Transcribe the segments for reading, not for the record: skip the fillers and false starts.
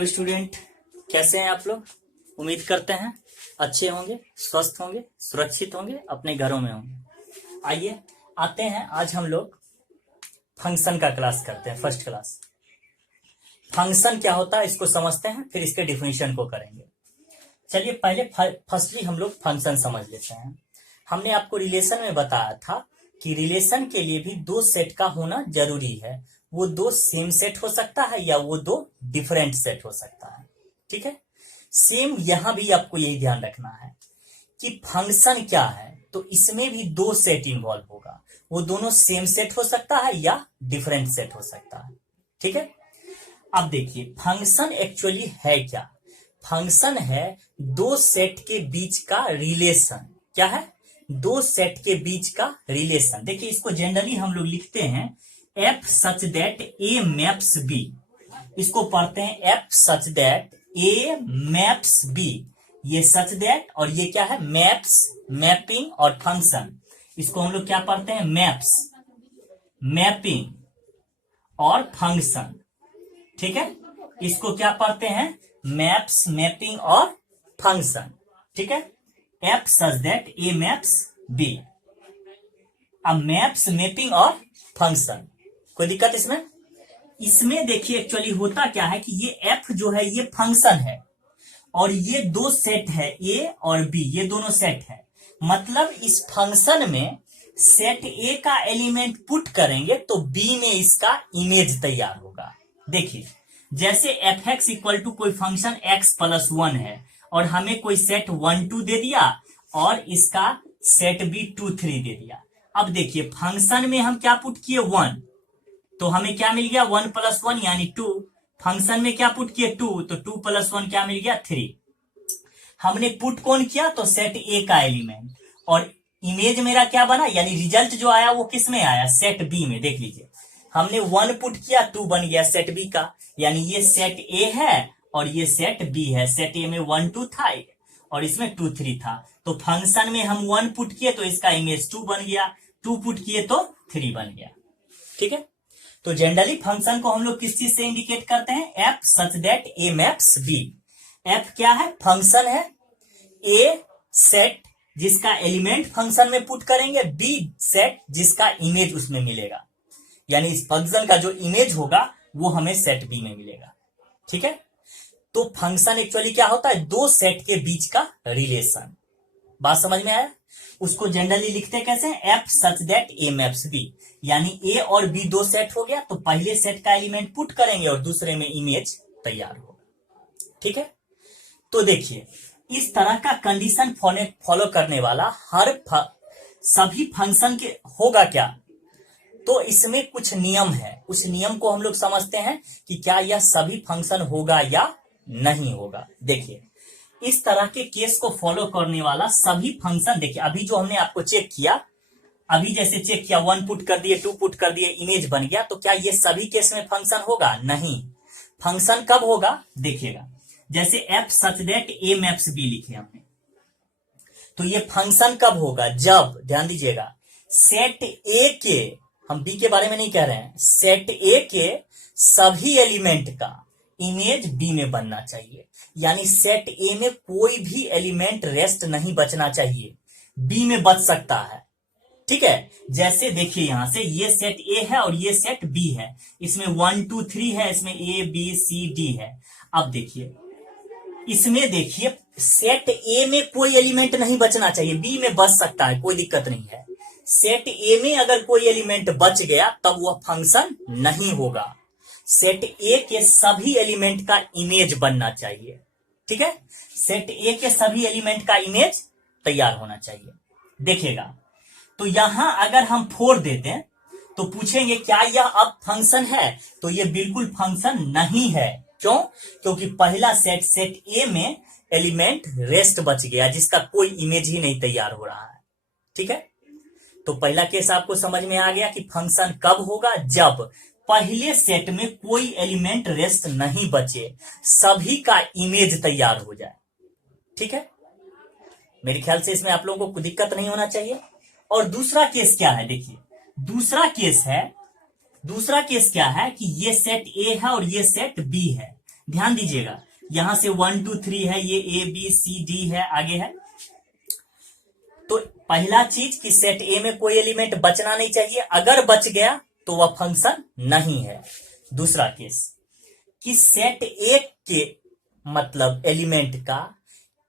Hello student, कैसे हैं आप लोग। उम्मीद करते हैं अच्छे होंगे, स्वस्थ होंगे, सुरक्षित होंगे, अपने घरों में होंगे। आइए आते हैं, आज हम लोग फंक्शन का क्लास करते हैं, फर्स्ट क्लास। फंक्शन क्या होता है इसको समझते हैं, फिर इसके डिफिनीशन को करेंगे। चलिए पहले फर्स्टली हम लोग फंक्शन समझ लेते हैं। हमने आपको रिलेशन में बताया था कि रिलेशन के लिए भी दो सेट का होना जरूरी है। वो दो सेम सेट हो सकता है या वो दो डिफरेंट सेट हो सकता है। ठीक है, सेम यहां भी आपको यही ध्यान रखना है कि फंक्शन क्या है, तो इसमें भी दो सेट इन्वॉल्व होगा। वो दोनों सेम सेट हो सकता है या डिफरेंट सेट हो सकता है। ठीक है, अब देखिए फंक्शन एक्चुअली है क्या। फंक्शन है दो सेट के बीच का रिलेशन। क्या है? दो सेट के बीच का रिलेशन। देखिए इसको जनरली हम लोग लिखते हैं F such that A maps B. इसको पढ़ते हैं F such that A maps B. ये सच दैट और ये क्या है? मैप्स, मैपिंग और फंक्शन। इसको हम लोग क्या पढ़ते हैं? मैप्स, मैपिंग और फंक्शन। ठीक है, इसको क्या पढ़ते हैं? मैप्स, मैपिंग और फंक्शन। ठीक है, F such that A maps B. अब मैप्स, मैपिंग और फंक्शन, कोई दिक्कत इसमें? इसमें देखिए एक्चुअली होता क्या है कि ये एफ जो है ये फंक्शन है और ये दो सेट है, ए और बी, ये दोनों सेट है। मतलब इस फंक्शन में सेट ए का एलिमेंट पुट करेंगे तो बी में इसका इमेज तैयार होगा। देखिए जैसे एफ एक्स इक्वल टू कोई फंक्शन एक्स प्लस 1 है और हमें कोई सेट 1 2 दे दिया और इसका सेट बी 2 3 दे दिया। अब देखिए फंक्शन में हम क्या पुट किए? 1, तो हमें क्या मिल गया? 1 + 1 यानी 2। फंक्शन में क्या पुट किए? 2, तो 2 + 1 क्या मिल गया? 3। हमने पुट कौन किया? तो सेट ए का एलिमेंट, और इमेज मेरा क्या बना, यानी रिजल्ट जो आया वो किस में आया? सेट बी में। देख लीजिए हमने 1 पुट किया, 2 बन गया सेट बी का, यानी ये सेट ए है और ये सेट बी है। सेट ए में 1 2 था और इसमें 2 3 था। तो फंक्शन में हम 1 पुट किए तो इसका इमेज 2 बन गया, 2 पुट किए तो 3 बन गया। ठीक है, तो जनरली फंक्शन को हम लोग किस चीज से इंडिकेट करते हैं? F such that A maps B. F क्या है? फंक्शन है। ए सेट जिसका एलिमेंट फंक्शन में पुट करेंगे, बी सेट जिसका इमेज उसमें मिलेगा, यानी इस फंक्शन का जो इमेज होगा वो हमें सेट बी में मिलेगा। ठीक है, तो फंक्शन एक्चुअली क्या होता है? दो सेट के बीच का रिलेशन। बात समझ में आया? उसको जनरली लिखते कैसे हैं? F such that A maps B, यानी ए और बी दो सेट हो गया तो पहले सेट का एलिमेंट पुट करेंगे और दूसरे में इमेज तैयार होगा। ठीक है, तो देखिए इस तरह का कंडीशन फॉलो करने वाला सभी फंक्शन के होगा क्या? तो इसमें कुछ नियम है, उस नियम को हम लोग समझते हैं कि क्या यह सभी फंक्शन होगा या नहीं होगा। देखिए इस तरह के केस को फॉलो करने वाला सभी फंक्शन, देखिए अभी जो हमने आपको चेक किया, अभी जैसे चेक किया 1 पुट कर दिए, 2 पुट कर दिए, इमेज बन गया, तो क्या ये सभी केस में फंक्शन होगा? नहीं। फंक्शन कब होगा? देखिएगा जैसे F such that A maps B लिखे हमने, तो ये फंक्शन कब होगा? जब, ध्यान दीजिएगा, सेट ए के, हम बी के बारे में नहीं कह रहे हैं, सेट ए के सभी एलिमेंट का इमेज बी में बनना चाहिए। यानी सेट ए में कोई भी एलिमेंट रेस्ट नहीं बचना चाहिए, बी में बच सकता है। ठीक है, जैसे देखिए यहां से ये सेट ए है और ये सेट बी है, इसमें 1 2 3 है, इसमें ए बी सी डी है। अब देखिए इसमें देखिए सेट ए में कोई एलिमेंट नहीं बचना चाहिए, बी में बच सकता है, कोई दिक्कत नहीं है। सेट ए में अगर कोई एलिमेंट बच गया तब वह फंक्शन नहीं होगा। सेट ए के सभी एलिमेंट का इमेज बनना चाहिए। ठीक है, सेट ए के सभी एलिमेंट का इमेज तैयार होना चाहिए। देखिएगा तो यहां अगर हम 4 देते हैं तो पूछेंगे क्या यह अब फंक्शन है? तो यह बिल्कुल फंक्शन नहीं है। क्यों? क्योंकि पहला सेट ए में एलिमेंट रेस्ट बच गया जिसका कोई इमेज ही नहीं तैयार हो रहा है। ठीक है, तो पहला केस आपको समझ में आ गया कि फंक्शन कब होगा? जब पहले सेट में कोई एलिमेंट रेस्ट नहीं बचे, सभी का इमेज तैयार हो जाए। ठीक है, मेरे ख्याल से इसमें आप लोगों को दिक्कत नहीं होना चाहिए। और दूसरा केस क्या है? देखिए दूसरा केस क्या है कि ये सेट ए है और ये सेट बी है। ध्यान दीजिएगा, यहां से 1 2 3 है, ये ए बी सी डी है, आगे है। तो पहला चीज कि सेट ए में कोई एलिमेंट बचना नहीं चाहिए, अगर बच गया तो वह फंक्शन नहीं है। दूसरा केस कि सेट ए के मतलब एलिमेंट का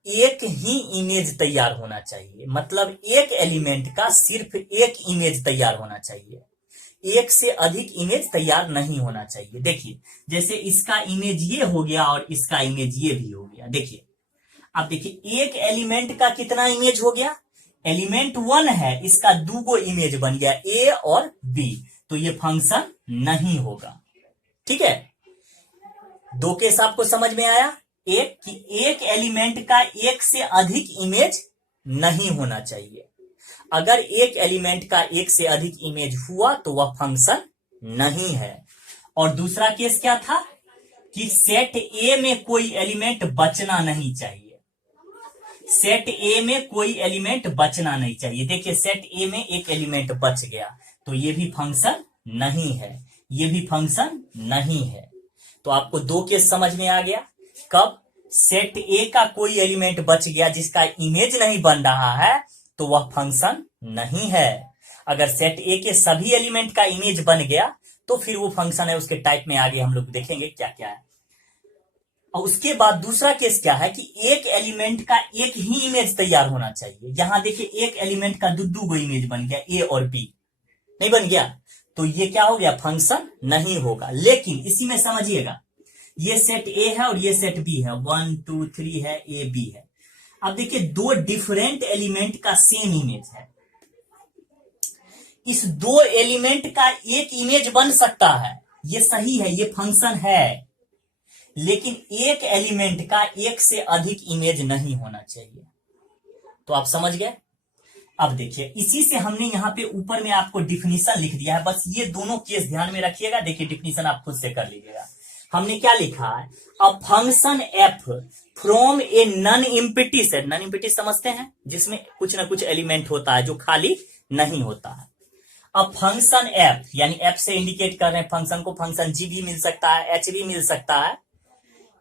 एक ही इमेज तैयार होना चाहिए, मतलब एक एलिमेंट का सिर्फ एक इमेज तैयार होना चाहिए, एक से अधिक इमेज तैयार नहीं होना चाहिए। देखिए जैसे इसका इमेज ये हो गया और इसका इमेज ये भी हो गया। देखिए अब देखिए एक एलिमेंट का कितना इमेज हो गया, एलिमेंट 1 है, इसका 2 गो इमेज बन गया, ए और बी, तो ये फंक्शन नहीं होगा। ठीक है, 2 केस आपको समझ में आया। एक कि एक एलिमेंट का एक से अधिक इमेज नहीं होना चाहिए, अगर एक एलिमेंट का एक से अधिक इमेज हुआ तो वह फंक्शन नहीं है। और दूसरा केस क्या था कि सेट ए में कोई एलिमेंट बचना नहीं चाहिए, सेट ए में कोई एलिमेंट बचना नहीं चाहिए। देखिए सेट ए में एक एलिमेंट बच गया तो ये भी फंक्शन नहीं है, ये भी फंक्शन नहीं है। तो आपको 2 केस समझ में आ गया। कब सेट ए का कोई एलिमेंट बच गया जिसका इमेज नहीं बन रहा है तो वह फंक्शन नहीं है, अगर सेट ए के सभी एलिमेंट का इमेज बन गया तो फिर वो फंक्शन है। उसके टाइप में आगे हम लोग देखेंगे क्या क्या है। और उसके बाद दूसरा केस क्या है कि एक एलिमेंट का एक ही इमेज तैयार होना चाहिए। यहां देखिए एक एलिमेंट का 2 गो इमेज बन गया, ए और बी, नहीं बन गया तो ये क्या हो गया, फंक्शन नहीं होगा। लेकिन इसी में समझिएगा, ये सेट ए है और ये सेट बी है, 1 2 3 है, ए बी है। अब देखिए 2 डिफरेंट एलिमेंट का सेम इमेज है, इस 2 एलिमेंट का एक इमेज बन सकता है, ये सही है, ये फंक्शन है, लेकिन एक एलिमेंट का एक से अधिक इमेज नहीं होना चाहिए। तो आप समझ गए। अब देखिए इसी से हमने यहां पे ऊपर में आपको डिफिनीशन लिख दिया है, बस ये दोनों केस ध्यान में रखिएगा। देखिए डिफिनीशन आप खुद से कर लीजिएगा। हमने क्या लिखा है, a function F from A non empty set, non empty समझते हैं जिसमें कुछ ना कुछ एलिमेंट होता है जो खाली नहीं होता है। अब फंक्शन एफ यानी एफ से इंडिकेट कर रहे हैं फंक्शन को, फंक्शन जी भी मिल सकता है, एच भी मिल सकता है।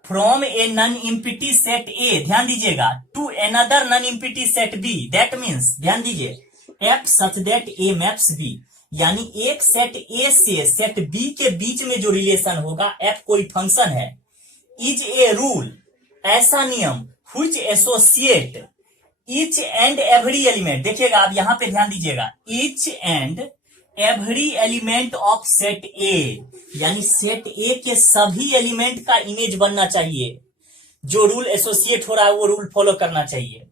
From A non empty set A, ध्यान दीजिएगा, to another non empty set B, that means ध्यान दीजिए F such that A maps B, यानी एक सेट ए से सेट बी के बीच में जो रिलेशन होगा, एफ कोई फंक्शन है, इज ए रूल, ऐसा नियम, which associate each and every element, देखिएगा आप यहां पे ध्यान दीजिएगा, each and every element of set ए, यानी सेट ए के सभी एलिमेंट का इमेज बनना चाहिए, जो रूल एसोसिएट हो रहा है वो रूल फॉलो करना चाहिए।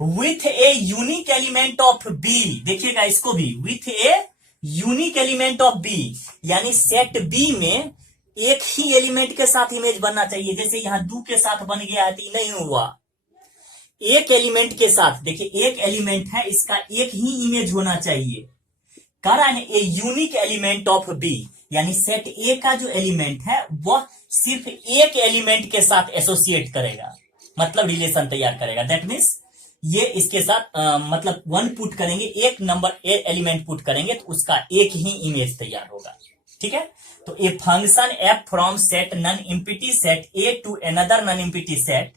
With a unique element of B, देखिएगा इसको भी, with a unique element of B, यानी सेट बी में एक ही एलिमेंट के साथ इमेज बनना चाहिए। जैसे यहां 2 के साथ बन गया है तो नहीं हुआ, एक एलिमेंट के साथ, देखिए एक एलिमेंट है, इसका एक ही इमेज होना चाहिए। कारण a unique element of B, यानी सेट ए का जो एलिमेंट है वह सिर्फ एक एलिमेंट के साथ एसोसिएट करेगा, मतलब रिलेशन तैयार करेगा। दैट मीन्स ये इसके साथ मतलब 1 पुट करेंगे, एक नंबर ए एलिमेंट पुट करेंगे तो उसका एक ही इमेज तैयार होगा। ठीक है, तो a function F from set non empty set A to another non empty set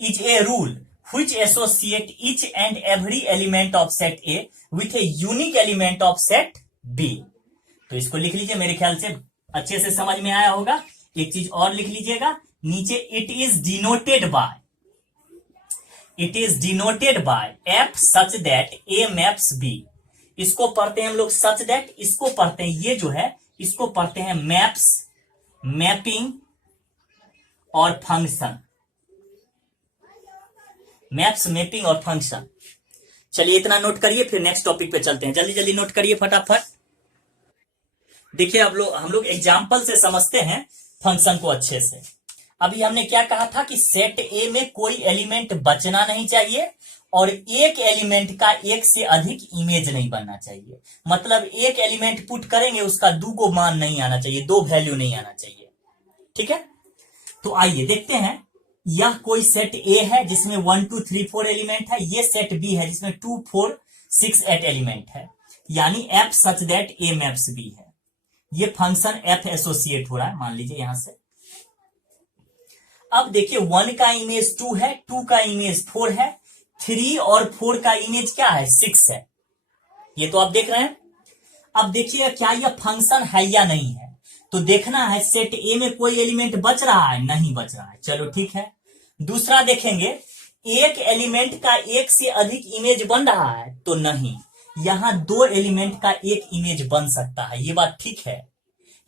is a rule which associate each and every element of set A with a unique element of set B। तो इसको लिख लीजिए, मेरे ख्याल से अच्छे से समझ में आया होगा। एक चीज और लिख लीजिएगा नीचे, it is denoted by F such that A maps B। इसको पढ़ते हैं हम लोग such that, इसको पढ़ते हैं, ये जो है इसको पढ़ते हैं मैप्स, मैपिंग और फंक्शन, मैप्स, मैपिंग और फंक्शन। चलिए इतना नोट करिए, फिर नेक्स्ट टॉपिक पे चलते हैं। जल्दी जल्दी नोट करिए फटाफट। देखिए हम लोग एग्जाम्पल से समझते हैं फंक्शन को अच्छे से। अभी हमने क्या कहा था कि सेट ए में कोई एलिमेंट बचना नहीं चाहिए और एक एलिमेंट का एक से अधिक इमेज नहीं बनना चाहिए, मतलब एक एलिमेंट पुट करेंगे उसका 2 गो मान नहीं आना चाहिए, 2 वैल्यू नहीं आना चाहिए। ठीक है, तो आइए देखते हैं। यह कोई सेट ए है जिसमें 1 2 3 4 एलिमेंट है, ये सेट बी है जिसमें 2 4 6 8 एलिमेंट है, यानी F such that A maps B है। ये फंक्शन एफ एसोसिएट हो रहा है, मान लीजिए यहां से। अब देखिए 1 का इमेज 2 है, 2 का इमेज 4 है, 3 और 4 का इमेज क्या है 6 है। ये तो आप देख रहे हैं। अब देखिए क्या यह फंक्शन है या नहीं है, तो देखना है सेट ए में कोई एलिमेंट बच रहा है, नहीं बच रहा है, चलो ठीक है। दूसरा देखेंगे एक एलिमेंट का एक से अधिक इमेज बन रहा है, तो नहीं, यहां 2 एलिमेंट का एक इमेज बन सकता है, ये बात ठीक है,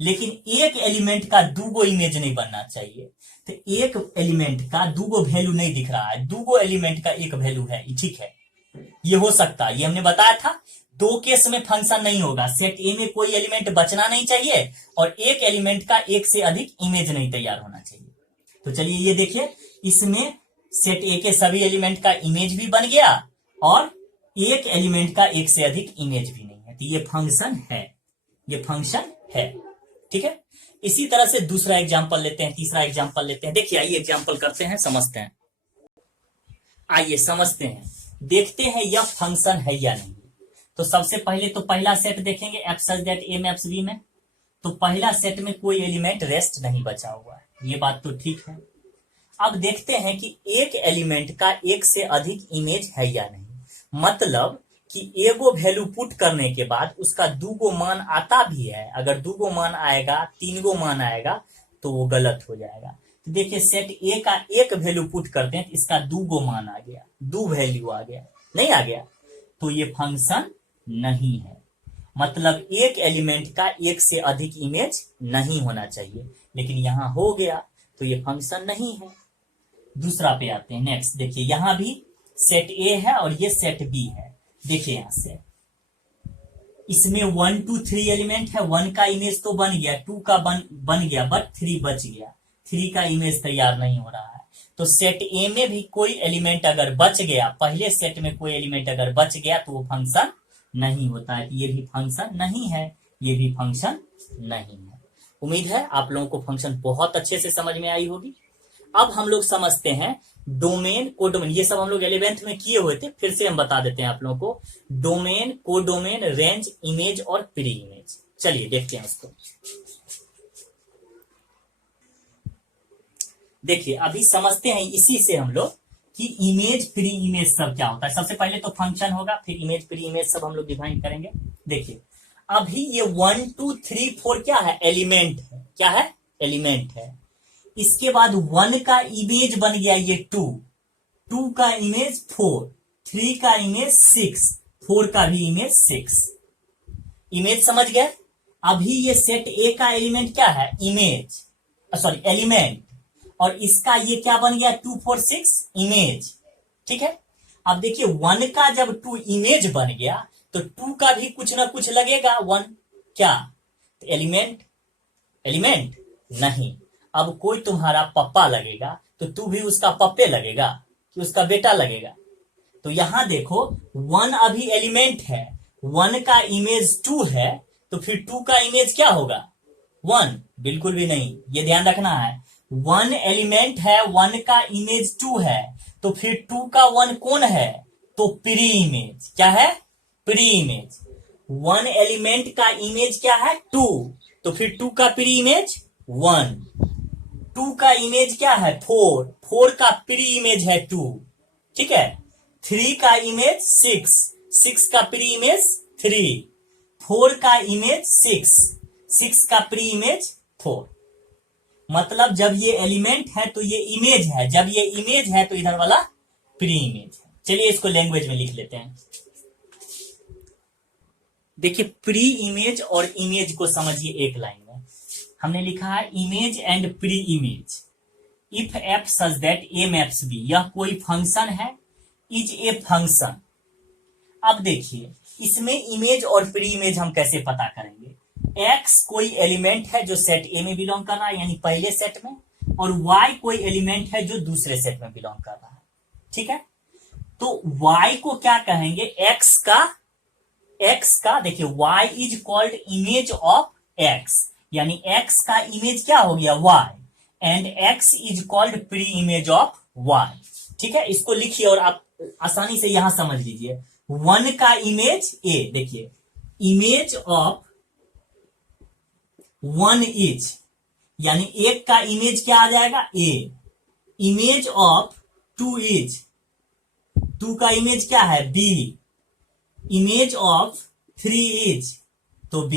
लेकिन एक एलिमेंट का 2 इमेज नहीं बनना चाहिए। तो एक एलिमेंट का 2 वैल्यू नहीं दिख रहा है, 2 एलिमेंट का एक वैल्यू है, ठीक है, ये हो सकता है, ये हमने बताया था। 2 केस में फंक्शन नहीं होगा, सेट ए में कोई एलिमेंट बचना नहीं चाहिए और एक एलिमेंट का एक से अधिक इमेज नहीं तैयार होना चाहिए। तो चलिए ये देखिए, इसमें सेट ए के सभी एलिमेंट का इमेज भी बन गया और एक एलिमेंट का एक से अधिक इमेज भी नहीं है, तो ये फंक्शन है, ये फंक्शन है, ठीक है। इसी तरह से दूसरा एग्जांपल लेते हैं, तीसरा एग्जांपल लेते हैं। देखिए आइए एग्जांपल करते हैं, समझते हैं, आइए समझते हैं, देखते हैं यह फंक्शन है या नहीं। तो सबसे पहले तो पहला सेट देखेंगे F such that A maps B में, तो पहला सेट में कोई एलिमेंट रेस्ट नहीं बचा हुआ है, ये बात तो ठीक है। अब देखते हैं कि एक एलिमेंट का एक से अधिक इमेज है या नहीं, मतलब कि एगो वैल्यू पुट करने के बाद उसका 2 मान आता भी है, अगर 2 मान आएगा, 3 मान आएगा तो वो गलत हो जाएगा। तो देखिए सेट ए का एक वैल्यू पुट करते हैं तो इसका 2 मान आ गया, 2 वैल्यू आ गया, नहीं आ गया, तो ये फंक्शन नहीं है, मतलब एक एलिमेंट का एक से अधिक इमेज नहीं होना चाहिए, लेकिन यहां हो गया तो ये फंक्शन नहीं है। दूसरा पे आते हैं, नेक्स्ट देखिए, यहां भी सेट ए है और ये सेट बी है। देखिए यहां से इसमें 1 2 3 एलिमेंट है, 1 का इमेज तो बन गया, 2 का बन गया, बट 3 बच गया, 3 का इमेज तैयार नहीं हो रहा है। तो सेट ए में भी कोई एलिमेंट अगर बच गया, पहले सेट में कोई एलिमेंट अगर बच गया तो वो फंक्शन नहीं होता है, ये भी फंक्शन नहीं है, ये भी फंक्शन नहीं है। उम्मीद है आप लोगों को फंक्शन बहुत अच्छे से समझ में आई होगी। अब हम लोग समझते हैं डोमेन, कोडोमेन, ये सब हम लोग 11th में किए हुए थे, फिर से हम बता देते हैं आप लोगों को, डोमेन, कोडोमेन, रेंज, इमेज और प्री इमेज। चलिए देखते हैं इसको। देखिए अभी समझते हैं इसी से हम लोग कि इमेज, प्री इमेज सब क्या होता है। सबसे पहले तो फंक्शन होगा, फिर इमेज, प्री इमेज सब हम लोग डिफाइन करेंगे। देखिए अभी ये 1 2 3 4 क्या है, एलिमेंट है, क्या है, एलिमेंट है। इसके बाद 1 का इमेज बन गया ये 2, 2 का इमेज 4, 3 का इमेज 6, 4 का भी इमेज 6। इमेज समझ गए। अभी ये सेट ए का एलिमेंट क्या है, इमेज, सॉरी एलिमेंट, और इसका ये क्या बन गया 2 4 6 इमेज, ठीक है। अब देखिए 1 का जब 2 इमेज बन गया तो 2 का भी कुछ ना कुछ लगेगा 1, क्या, तो एलिमेंट, एलिमेंट नहीं। अब कोई तुम्हारा पप्पा लगेगा तो तू भी उसका पप्पे लगेगा कि उसका बेटा लगेगा। तो यहां देखो 1 अभी एलिमेंट है, 1 का इमेज 2 है, तो फिर 2 का इमेज क्या होगा 1, बिल्कुल भी नहीं, ये ध्यान रखना है। 1 एलिमेंट है, 1 का इमेज 2 है, तो फिर 2 का 1 कौन है, तो प्री इमेज, क्या है, प्री इमेज। 1 एलिमेंट का इमेज क्या है 2, तो फिर 2 का प्री इमेज 1, 2 का इमेज क्या है 4, 4 का प्री इमेज है 2, ठीक है। 3 का इमेज 6, 6 का प्री इमेज 3, 4 का इमेज 6, 6 का प्री इमेज 4। मतलब जब ये एलिमेंट है तो ये इमेज है, जब ये इमेज है तो इधर वाला प्री इमेज है। चलिए इसको लैंग्वेज में लिख लेते हैं। देखिए प्री इमेज और इमेज को समझिए एक लाइन में। हमने लिखा है image and pre image if F such that A maps B, यह कोई फंक्शन है, इज ए फंक्शन। अब देखिए इसमें इमेज और प्री इमेज हम कैसे पता करेंगे। एक्स कोई एलिमेंट है जो सेट ए में बिलोंग कर रहा है यानी पहले सेट में, और वाई कोई एलिमेंट है जो दूसरे सेट में बिलोंग कर रहा है, ठीक है। तो वाई को क्या कहेंगे, एक्स का देखिए y is called image of x, यानी एक्स का इमेज क्या हो गया y, and x is called pre image of y, ठीक है। इसको लिखिए और आप आसानी से यहां समझ लीजिए। 1 का इमेज ए, देखिए इमेज ऑफ 1 इज, यानी एक का इमेज क्या आ जाएगा ए, इमेज ऑफ 2 इज, 2 का इमेज क्या है b, इमेज ऑफ 3 इज तो b।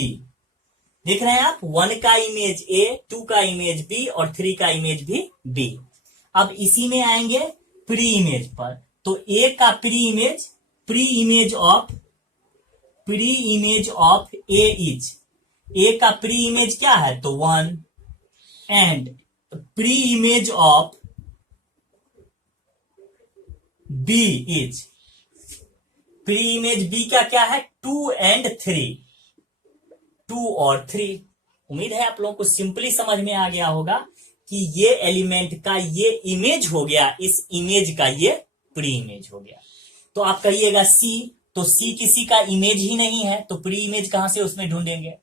देख रहे हैं आप, 1 का इमेज a, 2 का इमेज b और 3 का इमेज भी b। अब इसी में आएंगे प्री इमेज पर, तो a का pre image of a is, a का प्री इमेज क्या है तो 1, and pre image of b is, pre image b का क्या है 2 एंड 3, 2 और 3। उम्मीद है आप लोगों को सिंपली समझ में आ गया होगा कि ये एलिमेंट का ये इमेज हो गया, इस इमेज का ये प्री इमेज हो गया। तो आप कहिएगा C, तो C किसी का इमेज ही नहीं है, तो प्री इमेज कहां से उसमें ढूंढेंगे।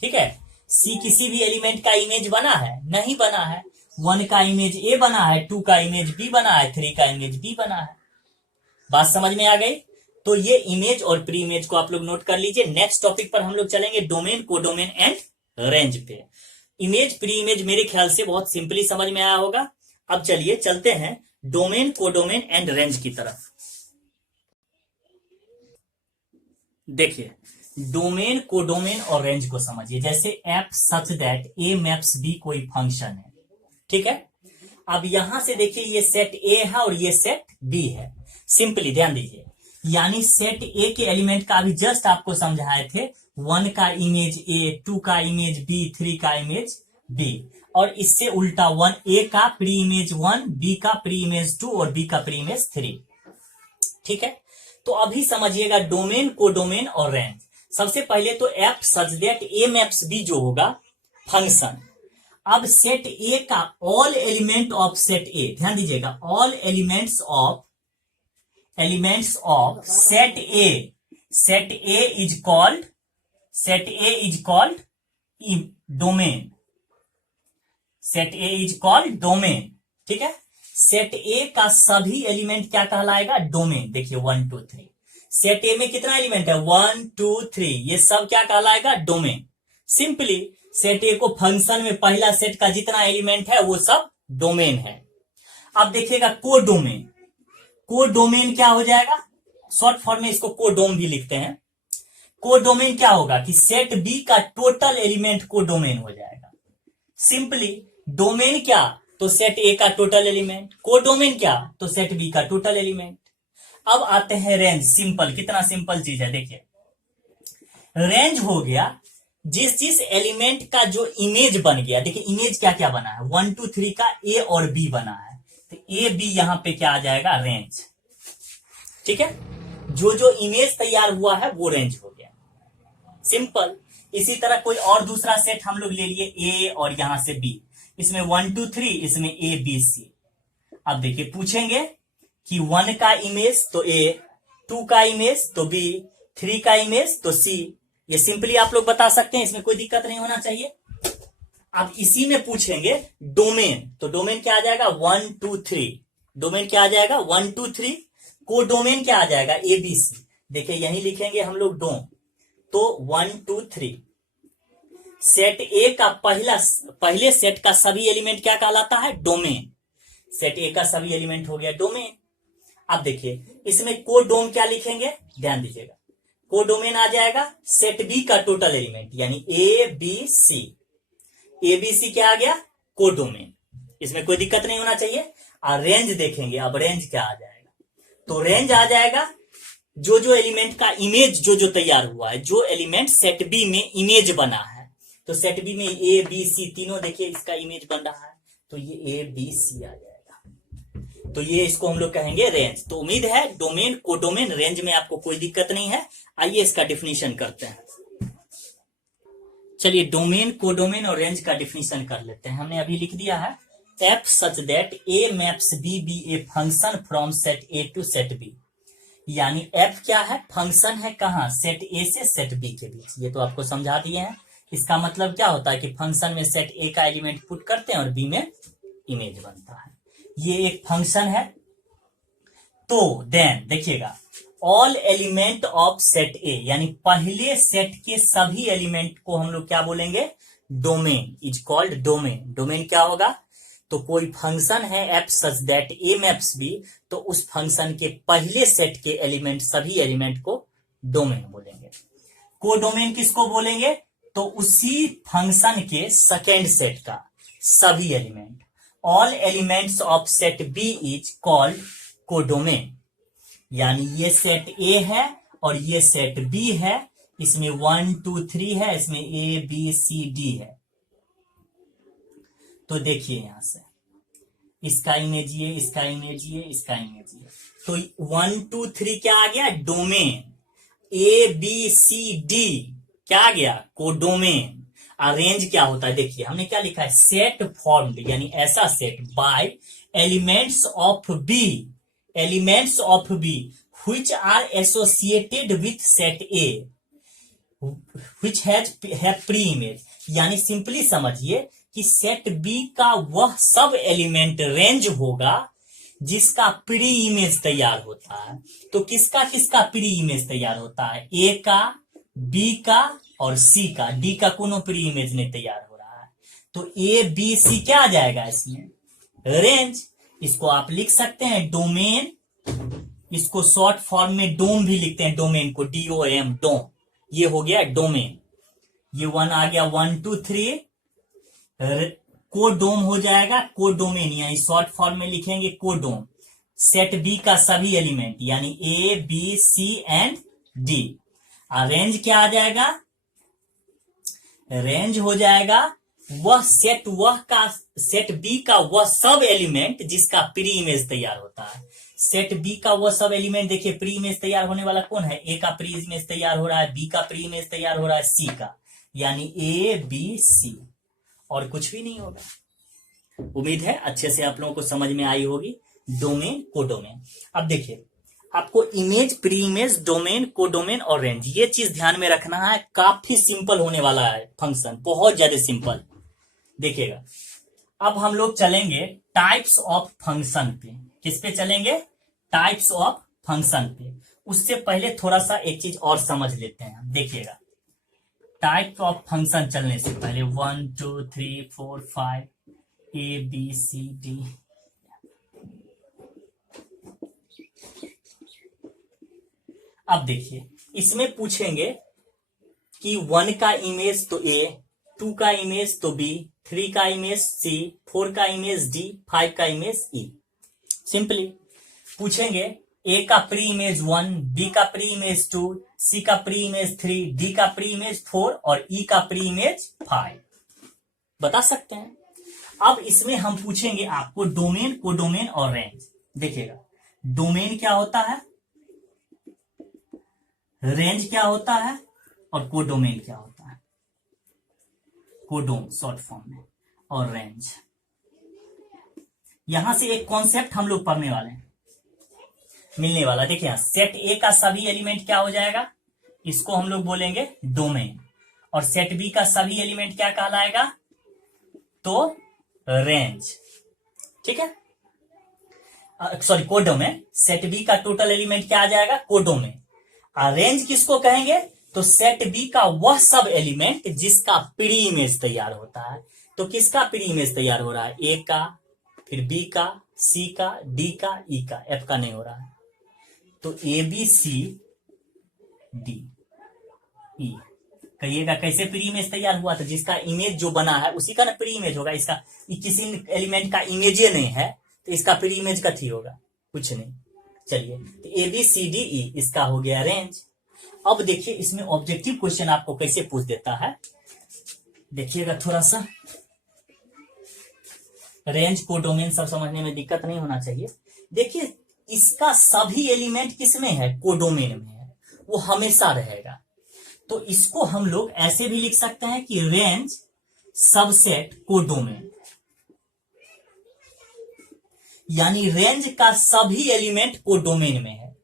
ठीक है, C किसी भी एलिमेंट का इमेज बना है, नहीं बना है। 1 का इमेज A बना है, 2 का इमेज B बना है, 3 का इमेज B बना है। बात समझ में आ गई। तो ये इमेज और प्री इमेज को आप लोग नोट कर लीजिए। नेक्स्ट टॉपिक पर हम लोग चलेंगे डोमेन, कोडोमेन एंड रेंज पे। इमेज प्री इमेज मेरे ख्याल से बहुत सिंपली समझ में आया होगा। अब चलिए चलते हैं डोमेन, कोडोमेन एंड रेंज की तरफ। देखिए, डोमेन, कोडोमेन और रेंज को समझिए। जैसे F such that A maps B कोई फंक्शन है, ठीक है। अब यहां से देखिए, ये सेट ए है और ये सेट बी है। सिंपली ध्यान दीजिए, यानी सेट ए के एलिमेंट का अभी जस्ट आपको समझाए थे, 1 का इमेज ए, 2 का इमेज बी, 3 का इमेज बी, और इससे उल्टा 1 ए का प्री इमेज 1, बी का प्री इमेज 2 और बी का प्री इमेज 3। ठीक है, तो अभी समझिएगा डोमेन, कोडोमेन और रेंज। सबसे पहले तो F such that A maps B जो होगा फंक्शन। अब सेट ए का all element of set A, ध्यान दीजिएगा, all elements of set A is called domain, set A is called domain. ठीक है, सेट ए का सभी एलिमेंट क्या कहलाएगा डोमेन। देखिए 1 2 3, सेट ए में कितना एलिमेंट है 1 2 3, ये सब क्या कहलाएगा डोमेन। सिंपली सेट ए को फंक्शन में पहला सेट का जितना एलिमेंट है वो सब डोमेन है। अब देखिएगा कोडोमेन, कोडोमेन क्या हो जाएगा, शॉर्ट फॉर्म में इसको कोडोम भी लिखते हैं। कोडोमेन क्या होगा कि सेट बी का टोटल एलिमेंट कोडोमेन हो जाएगा। सिंपली डोमेन क्या, तो सेट ए का टोटल एलिमेंट, कोडोमेन क्या, तो सेट बी का टोटल एलिमेंट। अब आते हैं रेंज। सिंपल, कितना सिंपल चीज है। देखिए, रेंज हो गया जिस एलिमेंट का जो इमेज बन गया। देखिए इमेज क्या क्या बना है, 1 2 3 का ए और बी बना है, तो ए बी यहां पे क्या आ जाएगा रेंज। ठीक है, जो इमेज तैयार हुआ है वो रेंज हो गया। सिंपल। इसी तरह कोई और दूसरा सेट हम लोग ले लिए ए और यहां से बी, इसमें 1 2 3, इसमें ए बी सी। अब देखिए पूछेंगे कि 1 का इमेज तो ए, 2 का इमेज तो बी, 3 का इमेज तो सी। ये सिंपली आप लोग बता सकते हैं, इसमें कोई दिक्कत नहीं होना चाहिए। अब इसी में पूछेंगे डोमेन, तो डोमेन क्या आ जाएगा 1 2 3, डोमेन क्या आ जाएगा 1 2 3। कोडोमेन क्या आ जाएगा ए बी सी। देखिए यही लिखेंगे हम लोग डोम, तो 1 2 3। सेट ए का पहले सेट का सभी एलिमेंट क्या कहलाता है डोमेन, सेट ए का सभी एलिमेंट हो गया डोमेन। अब देखिए इसमें कोडोम क्या लिखेंगे, ध्यान दीजिएगा, कोडोमेन आ जाएगा सेट बी का टोटल एलिमेंट, यानी A B C. A B सी क्या आ गया कोडोमेन, इसमें कोई दिक्कत नहीं होना चाहिए। और रेंज देखेंगे, अब रेंज क्या आ जाएगा, तो रेंज आ जाएगा जो एलिमेंट का इमेज जो तैयार हुआ है, जो एलिमेंट सेट बी में इमेज बना है, तो सेट बी में ए बी सी तीनों देखिए इसका इमेज बन रहा है, तो ये ए बी सी आ जाएगा, तो ये इसको हम लोग कहेंगे रेंज। तो उम्मीद है डोमेन, कोडोमेन, रेंज में आपको कोई दिक्कत नहीं है। आइए इसका डिफिनीशन करते हैं। चलिए डोमेन, कोडोमेन और रेंज का डिफिनीशन कर लेते हैं। हमने अभी लिख दिया है F such that A maps B be a function from set A to set B, यानी एफ क्या है फंक्शन है, कहां सेट ए से सेट बी के बीच। ये तो आपको समझा दिए हैं। इसका मतलब क्या होता है कि फंक्शन में सेट ए का एलिमेंट पुट करते हैं और बी में इमेज बनता है, ये एक फंक्शन है। तो देन देखिएगा ऑल एलिमेंट ऑफ सेट ए, यानी पहले सेट के सभी एलिमेंट को हम लोग क्या बोलेंगे domain, is called domain. Domain क्या होगा तो कोई फंक्शन है F such that A maps B, तो उस फंक्शन के पहले सेट के एलिमेंट, सभी एलिमेंट को डोमेन बोलेंगे। कोडोमेन किसको बोलेंगे? तो उसी फंक्शन के सेकेंड सेट का सभी element. All elements of set B is called codomain. यानी ये सेट ए है और ये सेट बी है, इसमें 1 2 3 है, इसमें ए बी सी डी है। तो देखिए यहां से इसका इमेज ये, इसका इमेज ये, इसका इमेज ये, तो 1 2 3 क्या आ गया? Domain. A B C D क्या आ गया? कोडोमेन। रेंज क्या होता है? देखिए हमने क्या लिखा है? सेट फॉर्म्ड, यानी ऐसा set by elements of B, elements of B which are associated with set A which has preimage. यानी सिंपली समझिए कि सेट बी का वह सब एलिमेंट रेंज होगा जिसका प्री इमेज तैयार होता है। तो किसका किसका प्री इमेज तैयार होता है? ए का, बी का और सी का। डी का कोनो प्री इमेज नहीं तैयार हो रहा है, तो ए बी सी क्या आ जाएगा इसमें? रेंज। इसको आप लिख सकते हैं डोमेन, इसको शॉर्ट फॉर्म में डोम भी लिखते हैं, डोमेन को DOM, डोम। ये हो गया डोमेन। ये 1 आ गया, 1 2 3 कोडोम हो जाएगा, कोडोमेन, यानी शॉर्ट फॉर्म में लिखेंगे कोडोम। सेट बी का सभी एलिमेंट यानी A B C and D. Range क्या आ जाएगा? रेंज हो जाएगा वह सेट बी का वह सब एलिमेंट जिसका प्री इमेज तैयार होता है। सेट बी का वह सब एलिमेंट, देखिए प्री इमेज तैयार होने वाला कौन है? ए का प्री इमेज तैयार हो रहा है, बी का प्री इमेज तैयार हो रहा है, सी का, यानी ए बी सी, और कुछ भी नहीं होगा। उम्मीद है अच्छे से आप लोगों को समझ में आई होगी डोमेन, कोडोमेन। अब देखिए आपको image, pre image, domain, codomain और रेंज, ये चीज ध्यान में रखना है। काफी सिंपल होने वाला है फंक्शन, बहुत ज्यादा सिंपल। देखिएगा अब हम लोग चलेंगे टाइप्स ऑफ फंक्शन पे। किस पे चलेंगे? टाइप्स ऑफ फंक्शन पे। उससे पहले थोड़ा सा एक चीज और समझ लेते हैं। देखिएगा टाइप ऑफ फंक्शन चलने से पहले 1 2 3 4 5 ए बी सी डी, अब देखिए इसमें पूछेंगे कि 1 का इमेज तो ए, 2 का इमेज तो बी, 3 का इमेज सी, 4 का इमेज डी, 5 का इमेज ई। सिंपली पूछेंगे ए का प्री इमेज 1, बी का प्री इमेज 2, सी का प्री इमेज 3, डी का प्री इमेज 4 और ई का प्री इमेज 5, बता सकते हैं। अब इसमें हम पूछेंगे आपको डोमेन, कोडोमेन और रेंज। देखिएगा डोमेन क्या होता है, रेंज क्या होता है और कोडोमेन क्या होता है। कोडोम शॉर्ट फॉर्म में और रेंज। यहां से एक कॉन्सेप्ट हम लोग पढ़ने वाले हैं, मिलने वाला। देखिए सेट ए का सभी एलिमेंट क्या हो जाएगा, इसको हम लोग बोलेंगे डोमेन, और सेट बी का सभी एलिमेंट क्या कहलाएगा, तो रेंज। ठीक है, सॉरी कोडोमेन। सेट बी का टोटल एलिमेंट क्या आ जाएगा, कोडोमेन। रेंज किसको कहेंगे, तो सेट बी का वह सब एलिमेंट जिसका प्री इमेज तैयार होता है। तो किसका प्री इमेज तैयार हो रहा है, ए का, फिर बी का, सी का, डी का, ई का, एफ का नहीं हो रहा है। तो ए बी सी डी ई, कहिएगा कैसे प्री इमेज तैयार हुआ, तो जिसका इमेज जो बना है उसी का ना प्री इमेज होगा। इसका किसी एलिमेंट का इमेज ही नहीं है तो इसका प्री इमेज कथी होगा, कुछ नहीं। चलिए तो ए बी सी डी ई इसका हो गया रेंज। अब देखिए इसमें ऑब्जेक्टिव क्वेश्चन आपको कैसे पूछ देता है, देखिएगा थोड़ा सा। रेंज को डोमेन सब समझने में दिक्कत नहीं होना चाहिए। देखिए इसका सभी एलिमेंट किसमें है, कोडोमेन में है, वो हमेशा रहेगा। तो इसको हम लोग ऐसे भी लिख सकते हैं कि रेंज सबसेट कोडोमेन, यानी रेंज का सभी एलिमेंट कोडोमेन में है।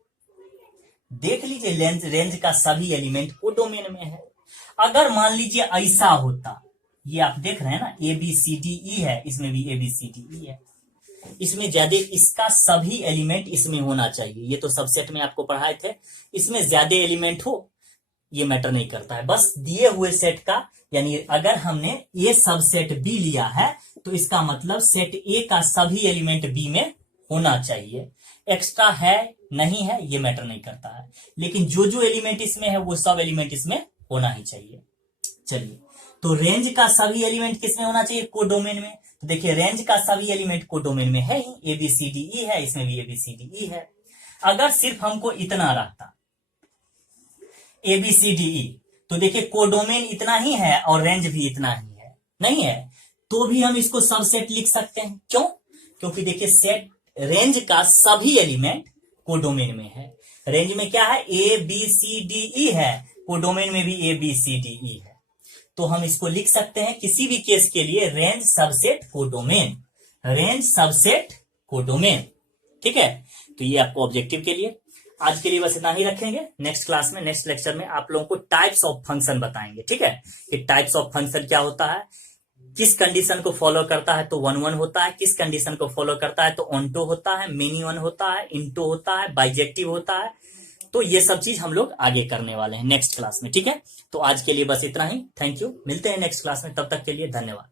देख लीजिए रेंज का सभी एलिमेंट कोडोमेन में है। अगर मान लीजिए ऐसा होता, ये आप देख रहे हैं ना ए बी सी डी ई है, इसमें भी ए बी सी डी ई है, इसमें ज्यादा इसका सभी एलिमेंट इसमें होना चाहिए। ये तो सबसेट में आपको पढ़ाए थे, इसमें ज्यादा एलिमेंट हो, ये मैटर नहीं करता है। बस दिए हुए सेट का, यानी अगर हमने ए सब सेट बी लिया है तो इसका मतलब सेट ए का सभी एलिमेंट बी में होना चाहिए। एक्स्ट्रा है नहीं है ये मैटर नहीं करता है, लेकिन जो जो एलिमेंट इसमें है वो सब एलिमेंट इसमें होना ही चाहिए। चलिए, तो रेंज का सभी एलिमेंट किसमें होना चाहिए? कोडोमेन में। तो देखिए रेंज का सभी एलिमेंट कोडोमेन में है ही, ए बी सी डी ई है, इसमें भी ए बी सी डी ई है। अगर सिर्फ हमको इतना रहता ए बी सी डी ई, तो देखिए कोडोमेन इतना ही है और रेंज भी इतना ही है, नहीं है तो भी हम इसको सबसेट लिख सकते हैं। क्यों? क्योंकि देखिए सेट रेंज का सभी एलिमेंट कोडोमेन में है। रेंज में क्या है? ए बी सी डी ई है, कोडोमेन में भी ए बी सी डी ई है। तो हम इसको लिख सकते हैं किसी भी केस के लिए range subset codomain, range subset codomain. ठीक है, तो ये आपको ऑब्जेक्टिव के लिए। आज के लिए बस इतना ही रखेंगे। नेक्स्ट क्लास में, नेक्स्ट लेक्चर में आप लोगों को टाइप्स ऑफ फंक्शन बताएंगे। ठीक है, कि टाइप्स ऑफ फंक्शन क्या होता है, किस कंडीशन को फॉलो करता है तो 1 होता है, किस कंडीशन को फॉलो करता है तो ऑन-टो होता है, मिनी वन होता है, इन-टो होता है, बाइजेक्टिव होता है। तो ये सब चीज हम लोग आगे करने वाले हैं नेक्स्ट क्लास में। ठीक है, तो आज के लिए बस इतना ही। थैंक यू, मिलते हैं नेक्स्ट क्लास में, तब तक के लिए धन्यवाद।